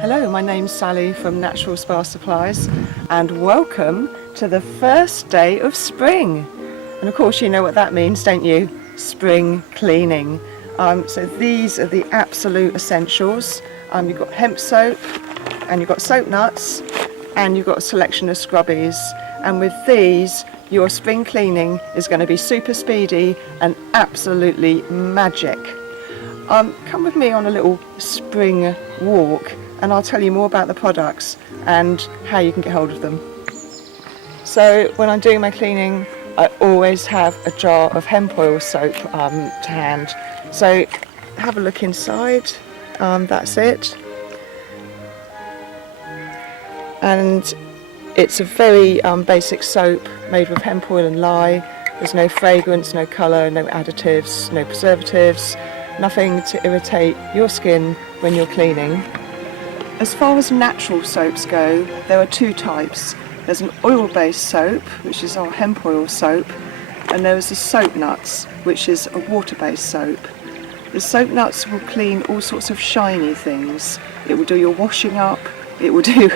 Hello, my name's Sally from Natural Spa Supplies and welcome to the first day of spring. And of course you know what that means, don't you? Spring cleaning. So these are the absolute essentials. You've got hemp soap and you've got soap nuts and you've got a selection of Scrubbies. And with these your spring cleaning is going to be super speedy and absolutely magic. Come with me on a little spring walk and I'll tell you more about the products and how you can get hold of them. So when I'm doing my cleaning, I always have a jar of hemp oil soap to hand. So have a look inside, that's it. And it's a very basic soap made with hemp oil and lye. There's no fragrance, no colour, no additives, no preservatives, nothing to irritate your skin when you're cleaning. As far as natural soaps go, there are two types. There's an oil-based soap, which is our hemp oil soap, and there is the soap nuts, which is a water-based soap. The soap nuts will clean all sorts of shiny things. It will do your washing up, it will do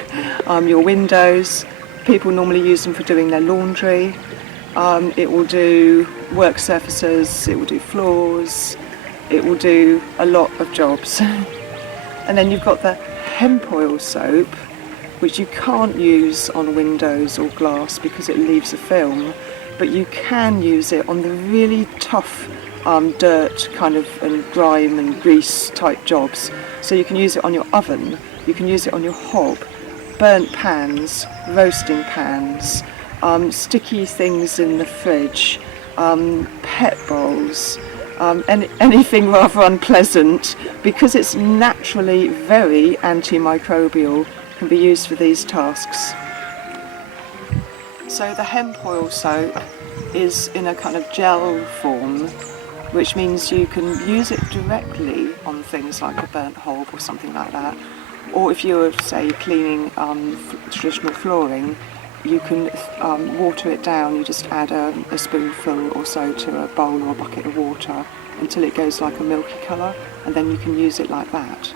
your windows. People normally use them for doing their laundry. It will do work surfaces, it will do floors, it will do a lot of jobs. And then you've got the hemp oil soap, which you can't use on windows or glass because it leaves a film, but you can use it on the really tough dirt kind of and grime and grease type jobs. So you can use it on your oven, you can use it on your hob, burnt pans, roasting pans, sticky things in the fridge, pet bowls, anything rather unpleasant, because it's naturally very antimicrobial, can be used for these tasks. So the hemp oil soap is in a kind of gel form, which means you can use it directly on things like a burnt hob or something like that. Or if you're, say, cleaning traditional flooring, you can water it down. You just add a spoonful or so to a bowl or a bucket of water until it goes like a milky colour, and then you can use it like that.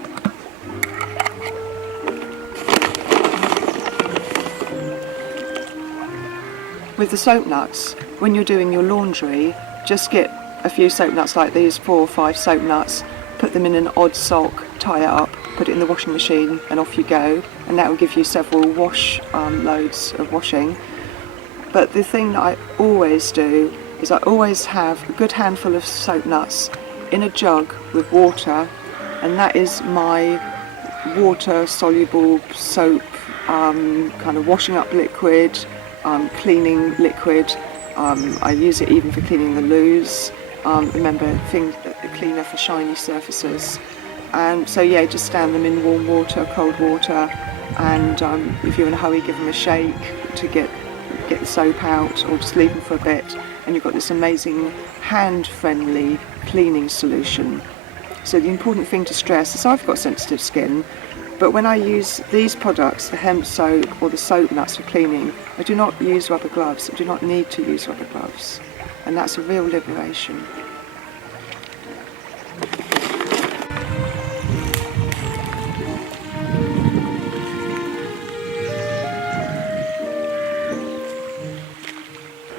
With the soap nuts, when you're doing your laundry, just get a few soap nuts like these, 4 or 5 soap nuts, put them in an odd sock, tie it up, put it in the washing machine and off you go, and that will give you several loads of washing. But the thing that I always do is I always have a good handful of soap nuts in a jug with water, and that is my water soluble soap kind of washing up liquid, cleaning liquid. I use it even for cleaning the loos. Remember, a cleaner for shiny surfaces. And so yeah, just stand them in warm water, cold water, and if you're in a hurry, give them a shake to get the soap out, or just leave them for a bit, and you've got this amazing hand-friendly cleaning solution. So the important thing to stress is I've got sensitive skin, but when I use these products, the hemp soap or the soap nuts for cleaning, I do not use rubber gloves. I do not need to use rubber gloves, and that's a real liberation.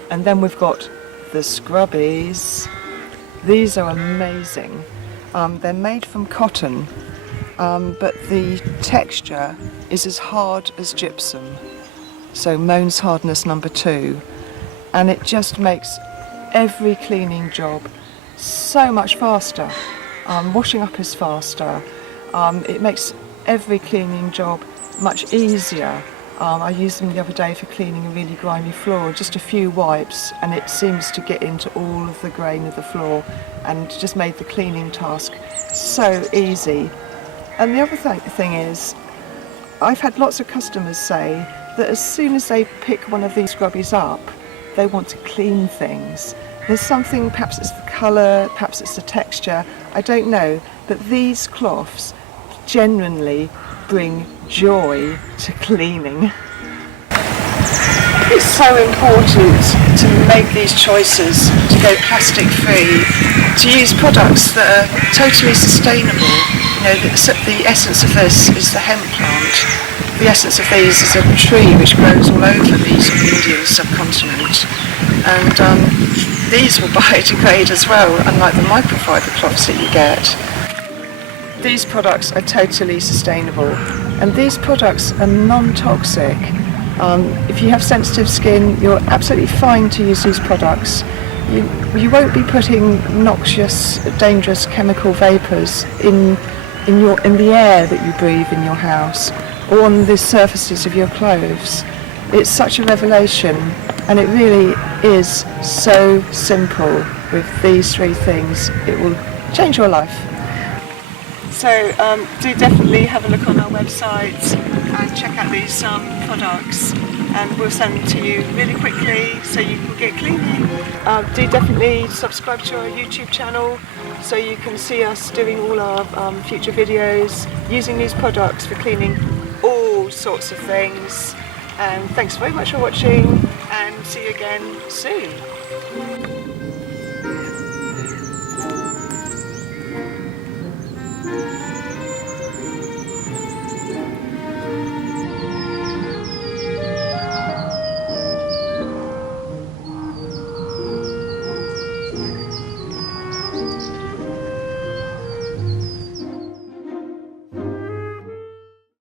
And then we've got the Scrubbies. These are amazing. They're made from cotton, but the texture is as hard as gypsum. So Mohs hardness number 2. And it just makes every cleaning job so much faster. Washing up is faster. It makes every cleaning job much easier. I used them the other day for cleaning a really grimy floor, just a few wipes, and it seems to get into all of the grain of the floor and just made the cleaning task so easy. And the other thing is, I've had lots of customers say that as soon as they pick one of these Scrubbies up, they want to clean things. There's something, perhaps it's the colour, perhaps it's the texture, I don't know, but these cloths genuinely bring joy to cleaning. It's so important to make these choices, to go plastic free, to use products that are totally sustainable. You know, the essence of this is the hemp plant. The essence of these is a tree which grows all over the Indian subcontinent. And these will biodegrade as well, unlike the microfiber cloths that you get. These products are totally sustainable, and these products are non-toxic. If you have sensitive skin, you're absolutely fine to use these products. You won't be putting noxious, dangerous chemical vapours in the air that you breathe in your house or on the surfaces of your clothes. It's such a revelation, and it really is so simple. With these three things, it will change your life. So do definitely have a look on our website and check out these products, and we'll send them to you really quickly so you can get cleaning. Do definitely subscribe to our YouTube channel so you can see us doing all our future videos using these products for cleaning all sorts of things. And thanks very much for watching, and see you again soon.